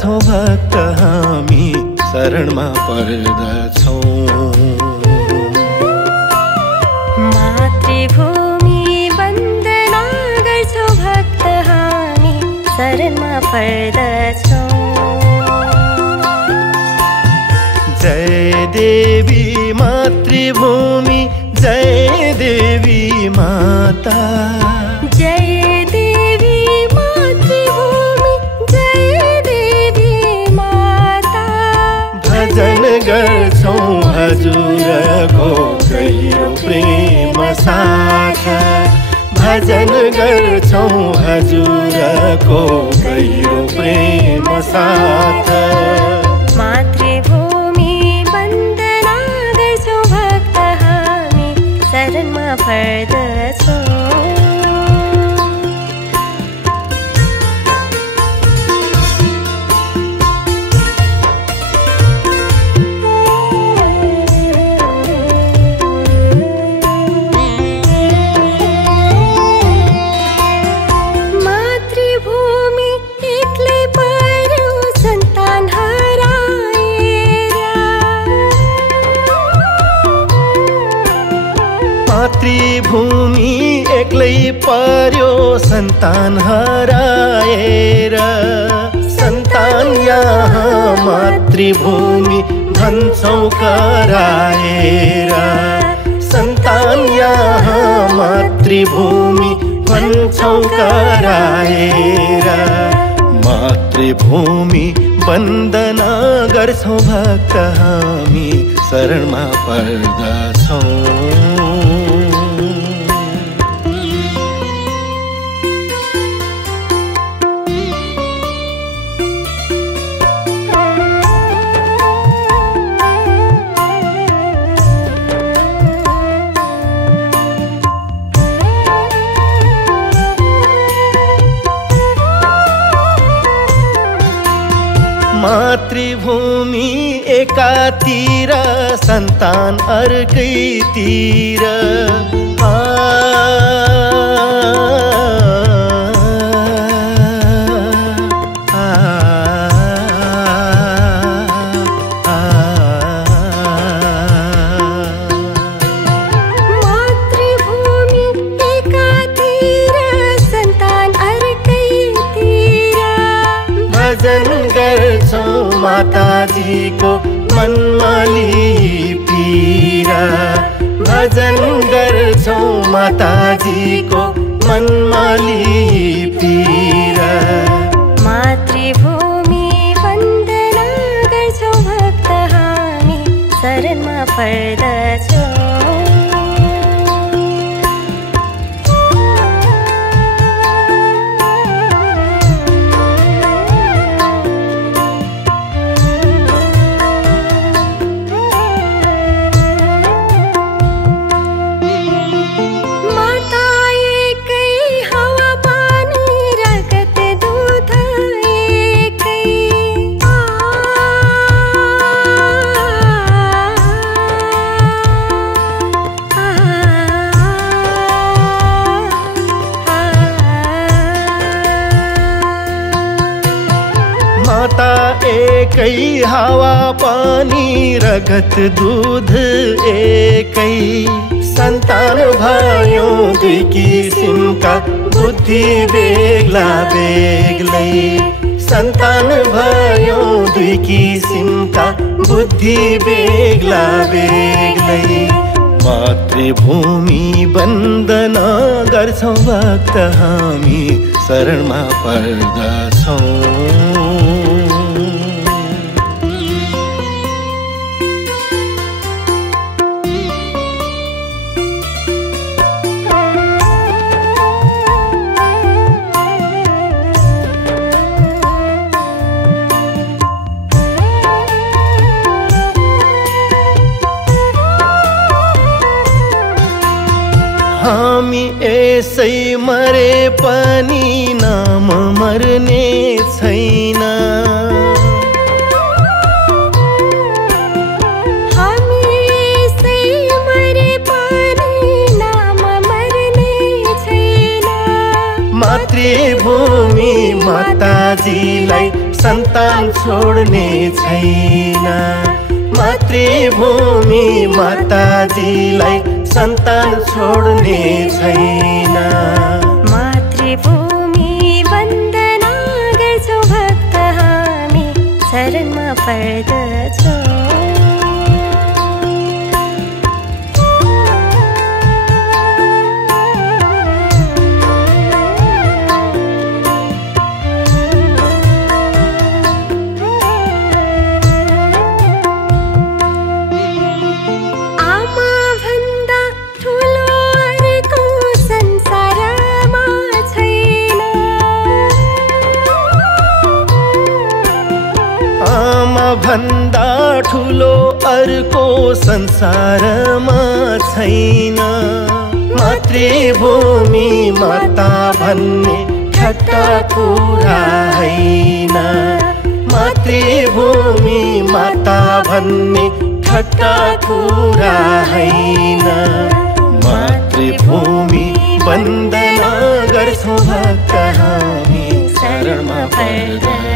गर्छौं भक्त हामी शरणमा पर्दछौं। मातृभूमि वन्दना गर्छौं भक्त हामी शरणमा पर्दछौं। जय देवी मातृभूमि, जय देवी माता, जय देवी मातृभूमि, जय देवी माता। भजन गर्छौं हजुरको गहिरो प्रेम साथ, भजन गर्छौं हजुरको गहिरो प्रेम साथ। मातृभूमि वन्दना गर्छौं भक्त हामी शरणमा पर्दछौं। मातृभूमि एक्लै पर्यो सन्तान हराएर, सन्तान यहाँ मातृभूमि भन्छौं कराएर, सन्तान यहाँ मातृभूमि भन्छौं कराएर। मातृभूमि वन्दना गर्छौं भक्त हामी शरणमा पर्दछौं। मातृभूमि एकातिर सन्तान अर्कैतिर, मातृभूमि एकातिर सन्तान अर्कैतिर। भजन गर्छौं माताजीको मनमा लिपीर, भजन गर्छौं माताजीको मनमा लिपीर। मातृभूमि वन्दना गर्छौं भक्त हामी शरणमा पर्दछौं। माता एकै हावा पानी रगत दूध एकै, सन्तान भयो दुई किसिमका बुद्धि बेग्ला बेग्लै, सन्तान भयो दुई किसिमका बुद्धि बेग्ला बेग्लै। मातृभूमि वन्दना गर्छौं भक्त हामी शरणमा पर्दछौं। हामी यसै मरे पनि नाम मर्ने छैन, हामी यसै मरे पनि नाम मर्ने छैन। मातृभूमि माताजीलाई सन्तान छोड्ने छैन। मातृभूमि माताजीलाई सन्तान छोड्ने छैन। मातृभूमि वन्दना गर्छौं भक्त हामी शरणमा पर्दछौं। भन्दा ठुलो अर्को संसारमा छैन। मातृभूमि माता भन्ने ठट्टा कुरा हैन। मातृभूमि माता भन्ने ठट्टा कुरा हैन। मातृभूमि वन्दना गर्छौं भक्त हामी शरणमा पर्दछौं।